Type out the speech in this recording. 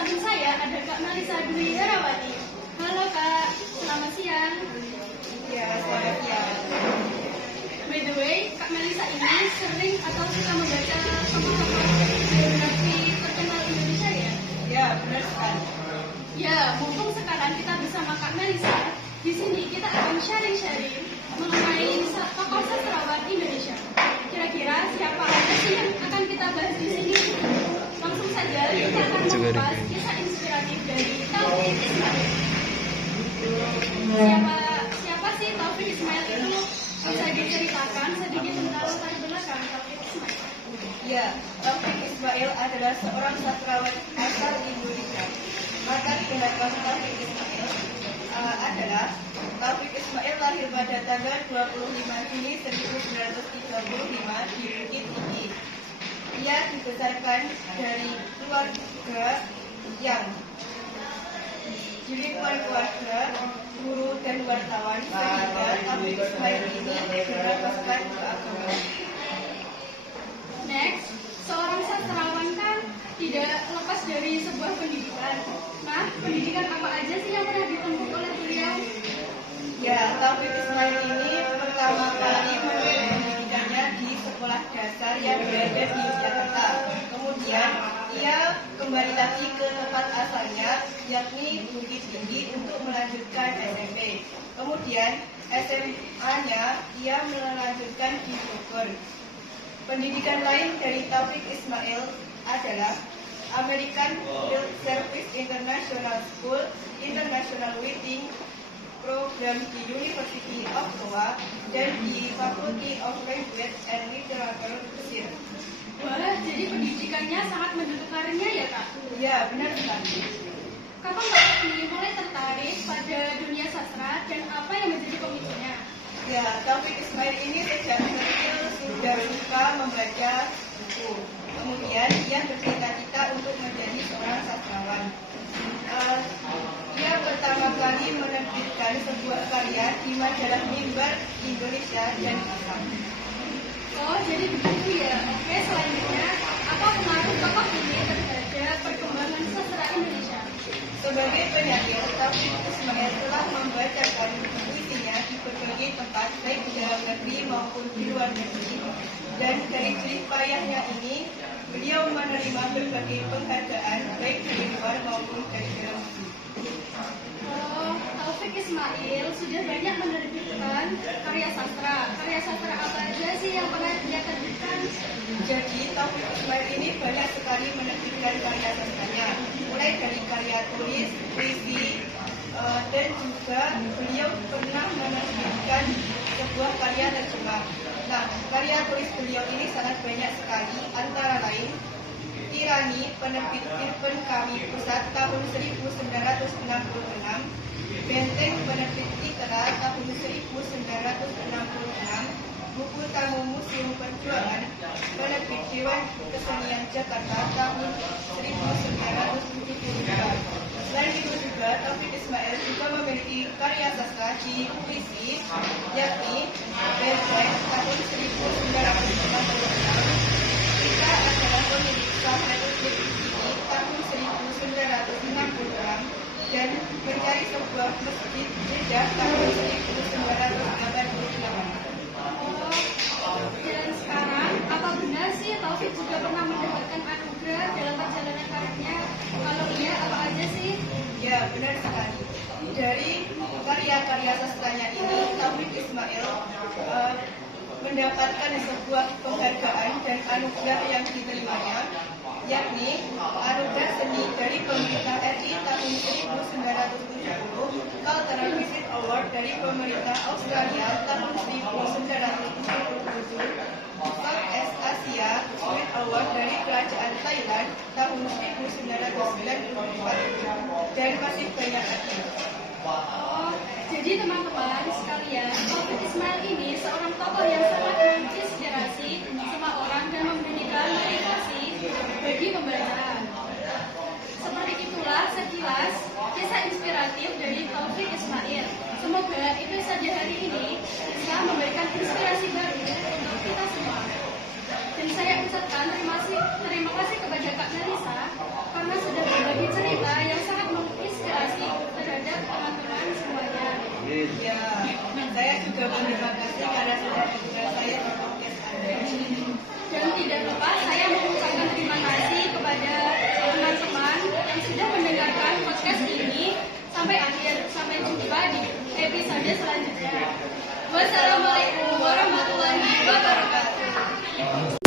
samping saya ada Kak Melisa Dwi Herawati. Halo Kak, selamat siang. Ya, selamat siang. By the way, Kak Melisa ini sering atau suka membaca tokoh-tokoh biografi terkenal Indonesia ya? Ya, benar sekali. Ya, mumpung sekarang kita bersama Kak Melisa, di sini kita akan sharing-sharing mengenai tokoh sastrawan Indonesia. Kira-kira siapa aja sih yang akan kita bahas di sini? Langsung saja kita akan membahas kisah inspiratif dari Taufik Ismail. Siapa sih Taufik Ismail itu? Bisa diceritakan sedikit tentang latar belakang Taufik Ismail. Ya, Taufik Ismail adalah seorang sastrawan asal Indonesia. Maka dikenalkan Taufik Ismail adalah Taufik Ismail lahir pada tanggal 25 Juni 1935 di Bukit Tinggi. Ia dibesarkan dari keluarga yang keluarga guru dan wartawan, sehingga Taufik Ismail ini berdasarkan keagamaan. Next, seorang sastrawan kan tidak lepas dari sebuah pendidikan. Nah, pendidikan apa aja sih yang pernah ditempuh oleh beliau? Ya, Taufik Ismail ini pertama kali menempuh pendidikannya di sekolah dasar yang berada di Jakarta. Kemudian, ia kembali lagi ke tempat asalnya, yakni Bukit Tinggi, untuk melanjutkan SMP. Kemudian, SMA-nya ia melanjutkan di Bogor. Pendidikan lain dari Taufik Ismail adalah American Field Service International School, International Writing Program di University of Goa, dan di Faculty of Language and Literature Mesir. Wah, jadi pendidikannya sangat mendukung karirnya ya Kak? Ya, benar sekali. Kapan Kak ini mulai tertarik pada dunia sastra dan apa yang menjadi pemicunya? Ya, Taufik Ismail ini sejak kecil sudah suka membaca buku. Kemudian ia bercita-cita untuk menjadi seorang sastrawan. Ia pertama kali menerbitkan sebuah karya di majalah Mimbar Indonesia dan Islam. Oh, jadi begitu ya. Oke, selanjutnya, apa pengaruh tokoh ini terhadap perkembangan sastra Indonesia? Sebagai penyair, Taufik Ismail telah membacakan puisinya di berbagai tempat, baik di dalam negeri maupun di luar negeri. Dan dari jerih payahnya ini, beliau menerima berbagai penghargaan, baik dari luar maupun dari dalam negeri. Oh, Taufik Ismail sudah banyak menerbitkan karya sastra. Karya sastra apa aja sih yang pernah dia terbitkan? Jadi, Taufik Ismail ini banyak sekali menerbitkan karya sastranya, mulai dari karya tulis, puisi, dan juga beliau pernah menerbitkan sebuah karya terjemah. Nah, karya tulis beliau ini sangat banyak sekali, antara lain Tirani, penerbit Irfan Kami Pusat tahun 1966, Benteng, penerbit Citra tahun 1966, Buku Tamu Museum Perjuangan, penerbit Dewan Kesenian Jakarta tahun 1972. Selain itu juga, Taufik Ismail juga memiliki karya sastra di puisi, yakni Benteng tahun 1966, Kita adalah pemilik Sahara Republik ini tahun 1966, dan Mencari Sebuah Masjid Jeddah tahun 1988. Dan sekarang, apa benar sih Taufik juga pernah mendapatkan anugerah dalam perjalanan karirnya? Kalau iya, apa aja sih? Ya, benar sekali. Dari karya-karya sastranya ini, Taufik Ismail mendapatkan sebuah penghargaan dan anugerah yang diterimanya, yakni Anugerah Seni dari Pemerintah RI tahun 1970, Cultural Visit Award dari Pemerintah Australia tahun 1977, Southeast Asia Sweet Award dari Kerajaan Thailand tahun 1994, dan masih banyak lagi. Oh, jadi teman-teman sekalian, Taufik Ismail ini seorang tokoh yang sangat menginspirasi semua orang dan memberikan motivasi bagi pembaca. Seperti itulah sekilas kisah inspiratif dari Taufik Ismail. Semoga episode hari ini bisa memberikan inspirasi baru untuk kita semua. Dan saya ucapkan terima kasih kepada Kak Melisa karena sudah berbagi cerita yang sangat menginspirasi terhadap teman-teman semuanya. Ya, saya juga berterima kasih karena sudah mengundang saya di podcast Anda. Dan tidak lupa saya mengucapkan terima kasih kepada teman-teman yang sudah mendengarkan podcast ini sampai akhir. Sampai jumpa di episode selanjutnya. Wassalamualaikum warahmatullahi wabarakatuh.